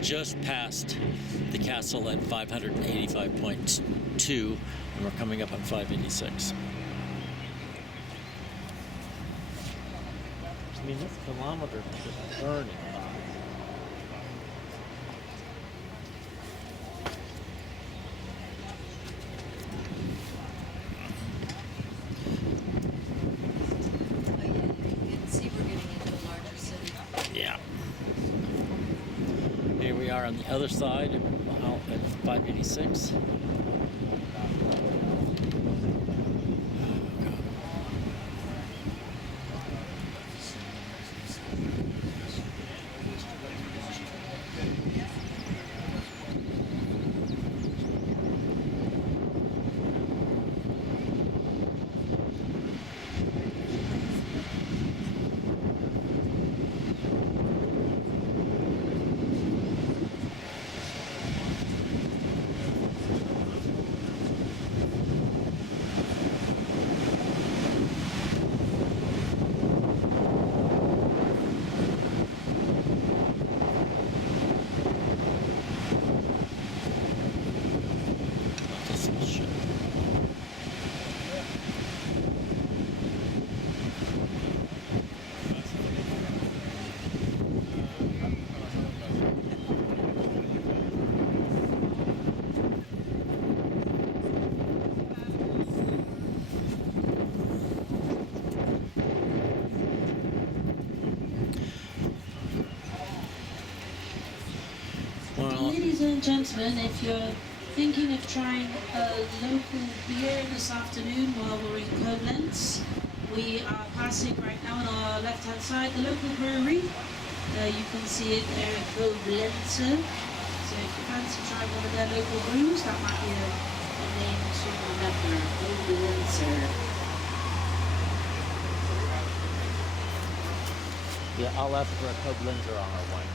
just passed the castle at 585.2, and we're coming up on 586. I mean, this kilometer is just burning by. Yeah. Here we are on the other side at 586. Ladies and gentlemen, if you're thinking of trying a local beer this afternoon while we're in Koblenz, we are passing right now on our left-hand side the local brewery. You can see it there at Koblenz. So if you fancy trying one of their local brews, that might be a name to remember. Koblenz. Yeah, I'll ask for a Koblenzer on our wine.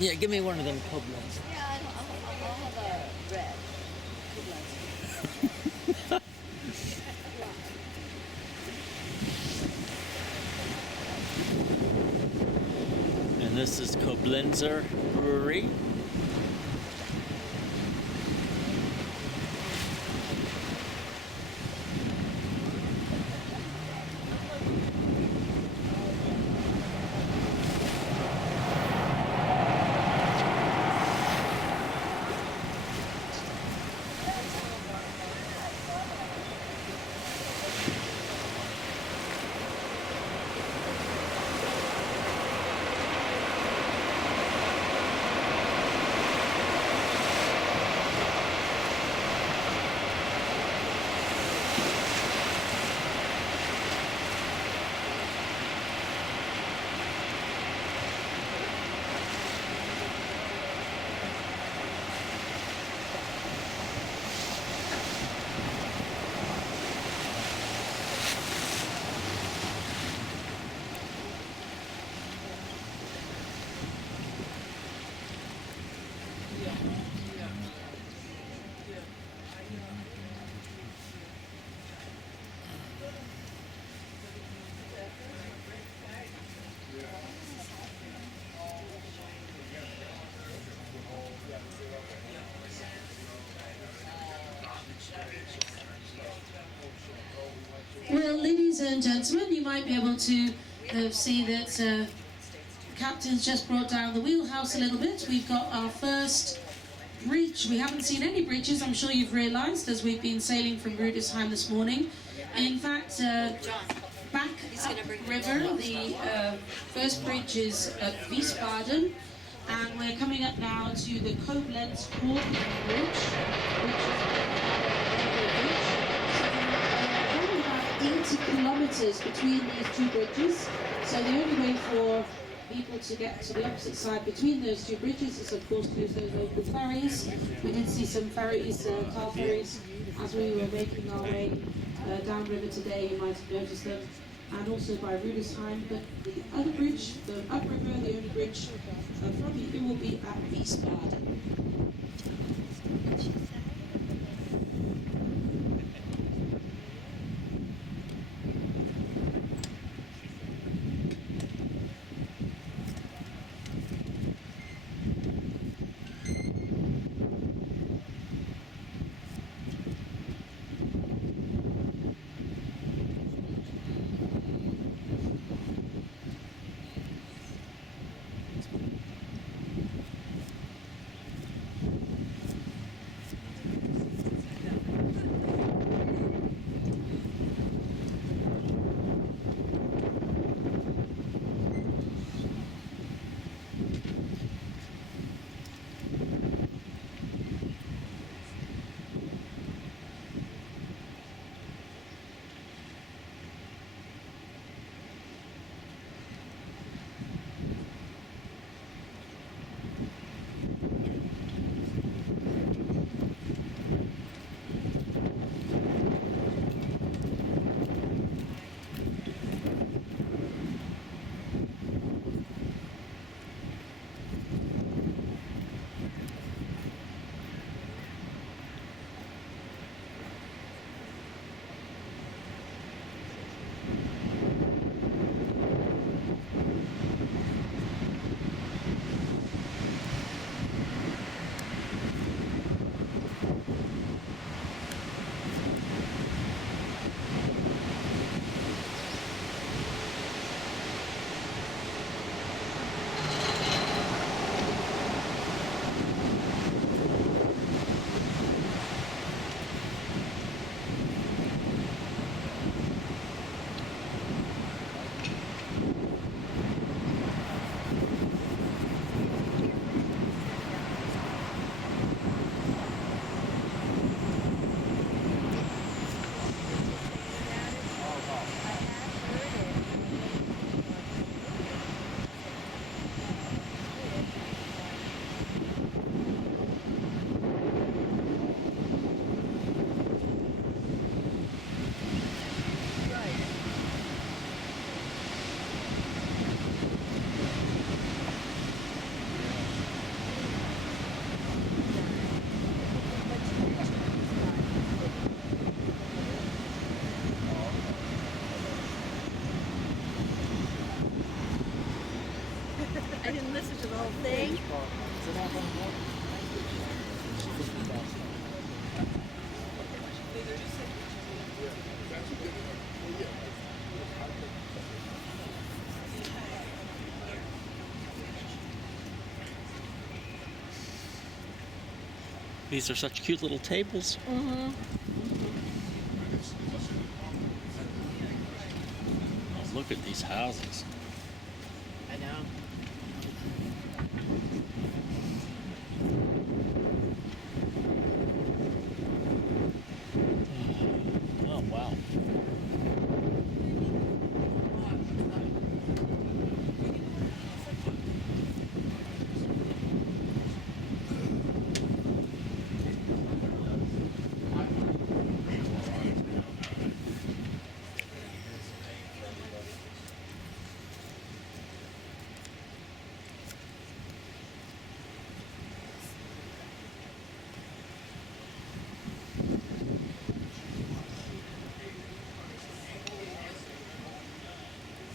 Yeah, give me one of them Koblenz. Yeah, I'll have a red. And this is Koblenzer Brewery. Well, ladies and gentlemen, you might be able to see that the captain's just brought down the wheelhouse a little bit. We've got our first bridge. We haven't seen any bridges, I'm sure you've realised, as we've been sailing from Rudesheim this morning. In fact, back upriver, the first bridge is at Wiesbaden, and we're coming up now to the Koblenz Bridge, which is 80 kilometers between these two bridges. So the only way for people to get to the opposite side between those two bridges is of course to use those local ferries. We did see some ferries, car ferries, as we were making our way downriver today, you might have noticed them, and also by Rudesheim. But the other bridge, the upriver, the only bridge from here will be at Wiesbaden. These are such cute little tables. Mm-hmm. Oh, look at these houses. I know. Oh, wow.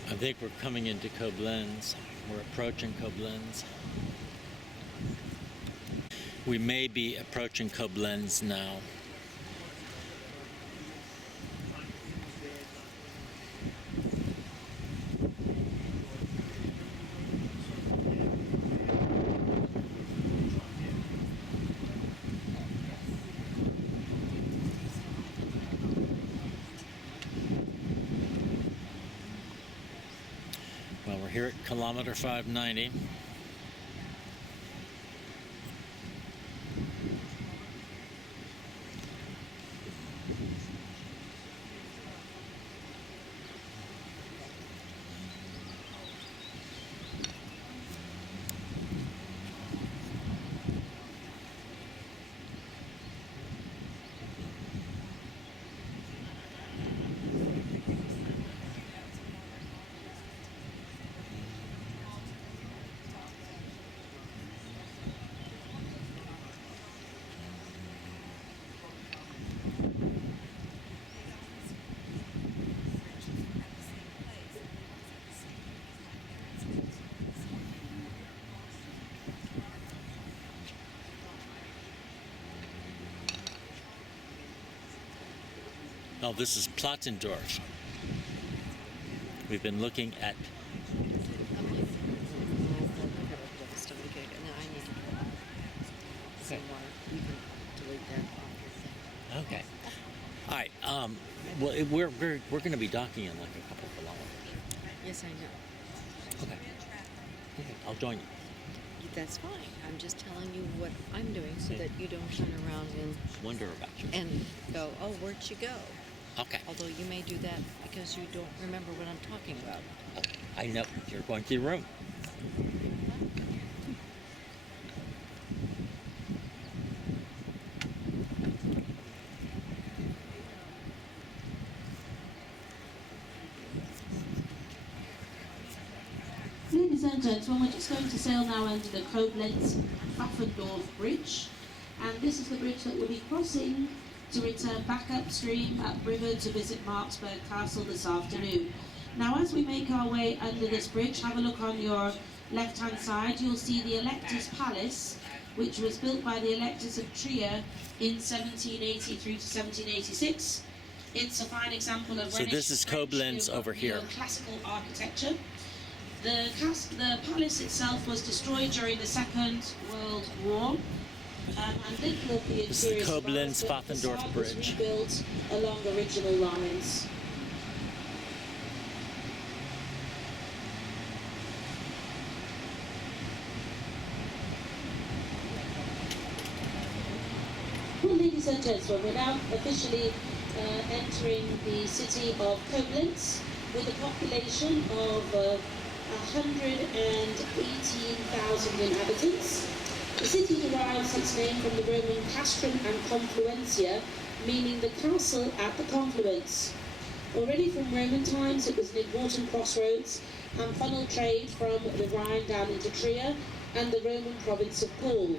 I think we're coming into Koblenz. We're approaching Koblenz. We may be approaching Koblenz now. Well, we're here at kilometer 590. Oh, this is Plattendorf. We've been looking at okay. All right. Well, we're going to be docking in like a couple kilometers. Yes, I know. Okay. I'll join you. That's fine. I'm just telling you what I'm doing so that you don't turn around Wonder about you. and go, oh, where'd you go? Okay. Although you may do that because you don't remember what I'm talking about. I know you're going to the room. Ladies and gentlemen, we're just going to sail now under the Koblenz-Pfaffendorf Bridge, and this is the bridge that we'll be crossing to return back upstream upriver to visit Marksburg Castle this afternoon. Now, as we make our way under this bridge, have a look on your left-hand side. You'll see the Elector's Palace, which was built by the Electors of Trier in 1780 through to 1786. It's a fine example of So this is Koblenz over here. Classical architecture. The palace itself was destroyed during the Second World War, and little of the This is the interior Koblenz-Pfaffendorf was Bridge. rebuilt along original lines. Well, ladies and gentlemen, we're now officially entering the city of Koblenz with a population of 118,000 inhabitants. The city derives its name from the Roman castrum and confluentia, meaning the castle at the confluence. Already from Roman times, it was an important crossroads and funneled trade from the Rhine down into Trier and the Roman province of Gaul.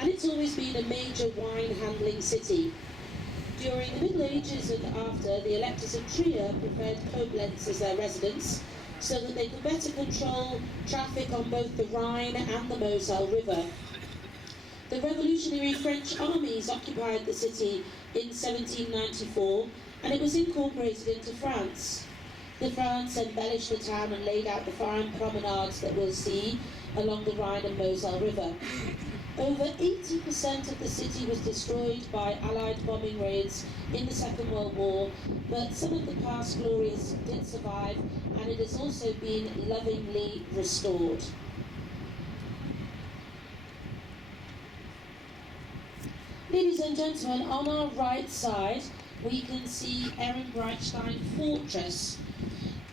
And it's always been a major wine handling city. During the Middle Ages and after, the Electors of Trier preferred Koblenz as their residence, so that they could better control traffic on both the Rhine and the Moselle River. The revolutionary French armies occupied the city in 1794, and it was incorporated into France. The France embellished the town and laid out the fine promenades that we'll see along the Rhine and Moselle River. Over 80% of the city was destroyed by Allied bombing raids in the Second World War, but some of the past glories did survive, and it has also been lovingly restored. Ladies and gentlemen, on our right side we can see Ehrenbreitstein Fortress.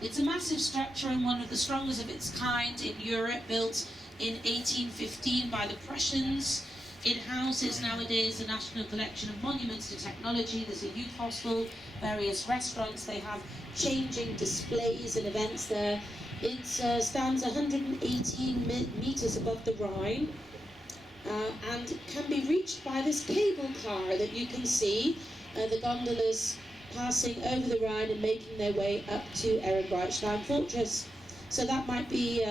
It's a massive structure and one of the strongest of its kind in Europe, built in 1815 by the Prussians. It houses nowadays the National Collection of Monuments to Technology. There's a youth hostel, various restaurants. They have changing displays and events there. It stands 118 meters above the Rhine and can be reached by this cable car that you can see. The gondolas passing over the Rhine and making their way up to Ehrenbreitstein Fortress. So that might be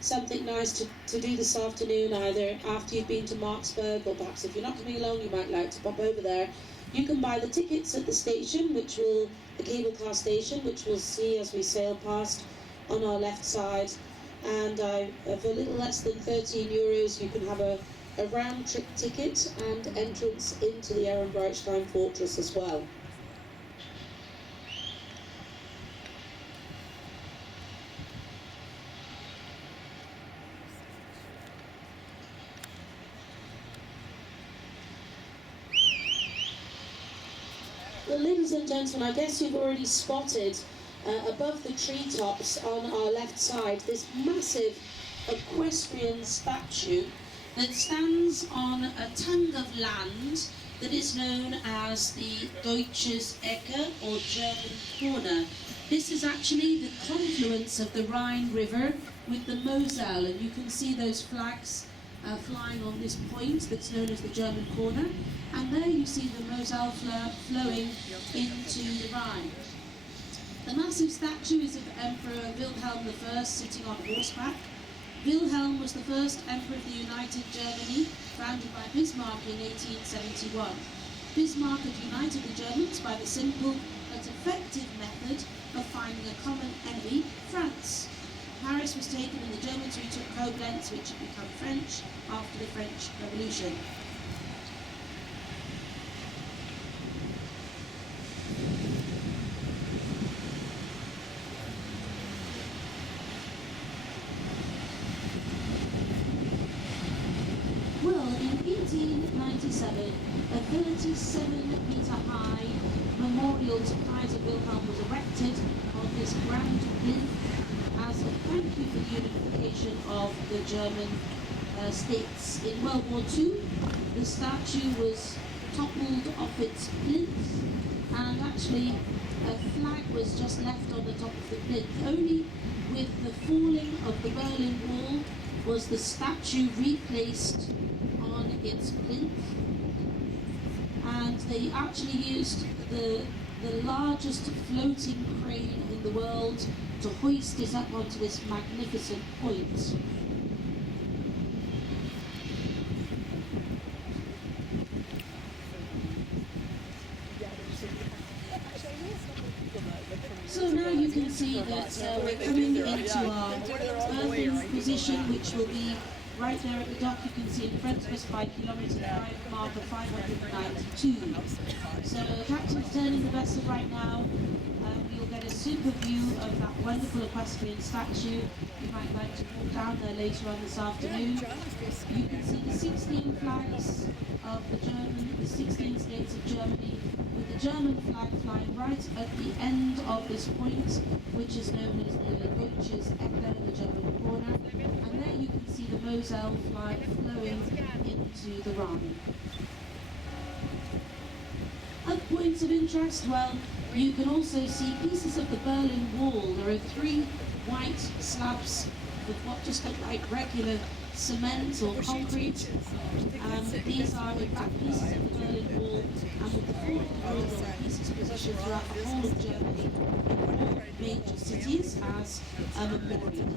something nice to do this afternoon, either after you've been to Marksburg, or perhaps if you're not coming along, you might like to pop over there. You can buy the tickets at the station, the cable car station, which we'll see as we sail past on our left side. And for a little less than 13 euros, you can have a round-trip ticket and entrance into the Ehrenbreitstein Fortress as well. Well, ladies and gentlemen, I guess you've already spotted above the treetops on our left side this massive equestrian statue that stands on a tongue of land that is known as the Deutsches Eck, or German corner. This is actually the confluence of the Rhine River with the Moselle, and you can see those flags flying on this point that's known as the German corner, and there you see the Moselle flowing into the Rhine. The massive statue is of Emperor Wilhelm I sitting on horseback. Wilhelm was the first emperor of the United Germany, founded by Bismarck in 1871. Bismarck had united the Germans by the simple but effective method of finding a common enemy, France. Paris was taken and the Germans retook Koblenz, which had become French after the French Revolution. Well, in 1897, a 37-metre-high memorial to Kaiser Wilhelm was erected on this grand plinth as a thank you for the unification of the German states. In World War II, the statue was toppled off its plinth, and actually a flag was just left on the top of the plinth. Only with the falling of the Berlin Wall was the statue replaced on its plinth, and they actually used the largest floating crane in the world to hoist it up onto this magnificent point. So now you can see that we're coming into our berthing position, which will be right there at the dock. You can see in front of us by kilometre 5 marker 592. So the captain's turning the vessel right now. You'll get a super view of that wonderful equestrian statue. You might like to walk down there later on this afternoon. You can see the 16 flags of the 16 states of Germany, with the German flag flying right at the end of this point, which is known as the Deutsches Eck, the German corner. And there you can see the Moselle flag flowing into the Rhine. Other points of interest, well, you can also see pieces of the Berlin Wall. There are 3 white slabs with what just look like regular cement or concrete. These are in fact pieces of the Berlin Wall, and with the 4 corridor pieces positioned throughout the whole of Germany, major cities as a memorial.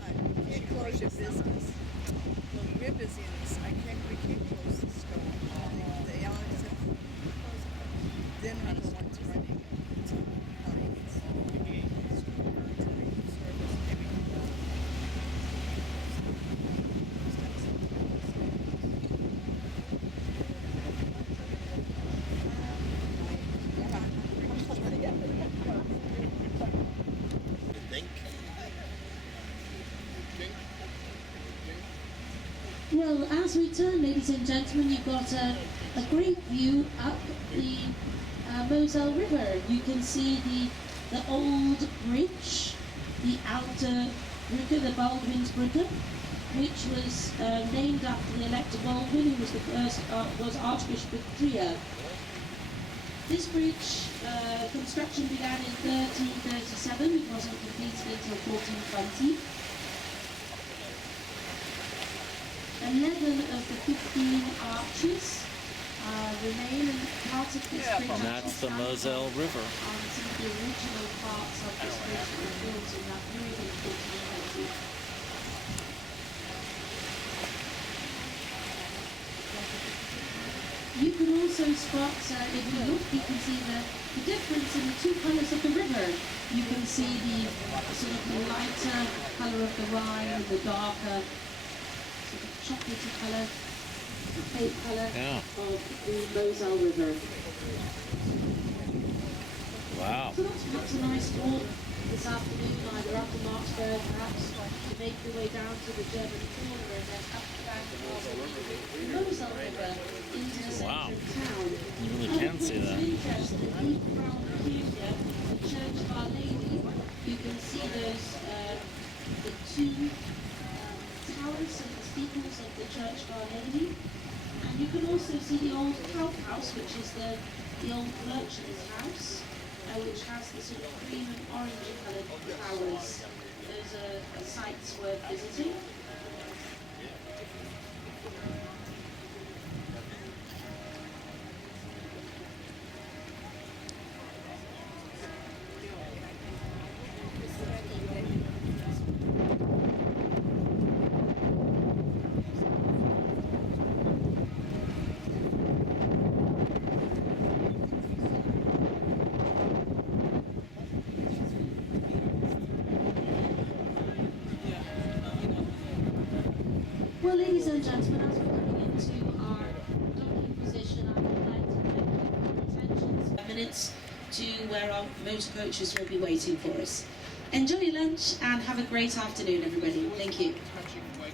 Can't close your business. Well, we're busy in this. We can't close the store. They all accept. They're not the ones running. It's our clients. Service, everything. Well, as we turn, ladies and gentlemen, you've got a great view up the Moselle River. You can see the old bridge, the outer Brücke, the Baldwinsbrücke, which was named after the Elector Baldwin, who was the first was Archbishop of Trier. This bridge construction began in 1337. It wasn't completed until 1420. 11 of the 15 arches remain, and parts of this bridge. And that's the Moselle River. Some of the original parts of this bridge were built in that period in 1420. You can also spot, if you look, you can see the difference in the two colours of the river. You can see the sort of the lighter colour of the Rhine and the darker chocolatey colour, opaque colour of the Moselle River. Wow. So that's perhaps a nice walk this afternoon, either up to Marksburg, perhaps to make your way down to the German corner and then up the bank of the Moselle River into the centre of town. You really can see that. Of interest, the deep crown peculiar, the Church of Our Lady. You can see those, the two towers and the steeples of the Church of Our Lady, and you can also see the old Kaufhaus, which is the old merchant's house, which has the sort of cream and orange coloured towers. Those are sites worth visiting. Well, ladies and gentlemen, as we're coming into our docking position, I would like to thank you for your attention. 5 minutes to where our motor coaches will be waiting for us. Enjoy your lunch and have a great afternoon, everybody. Thank you. Touching like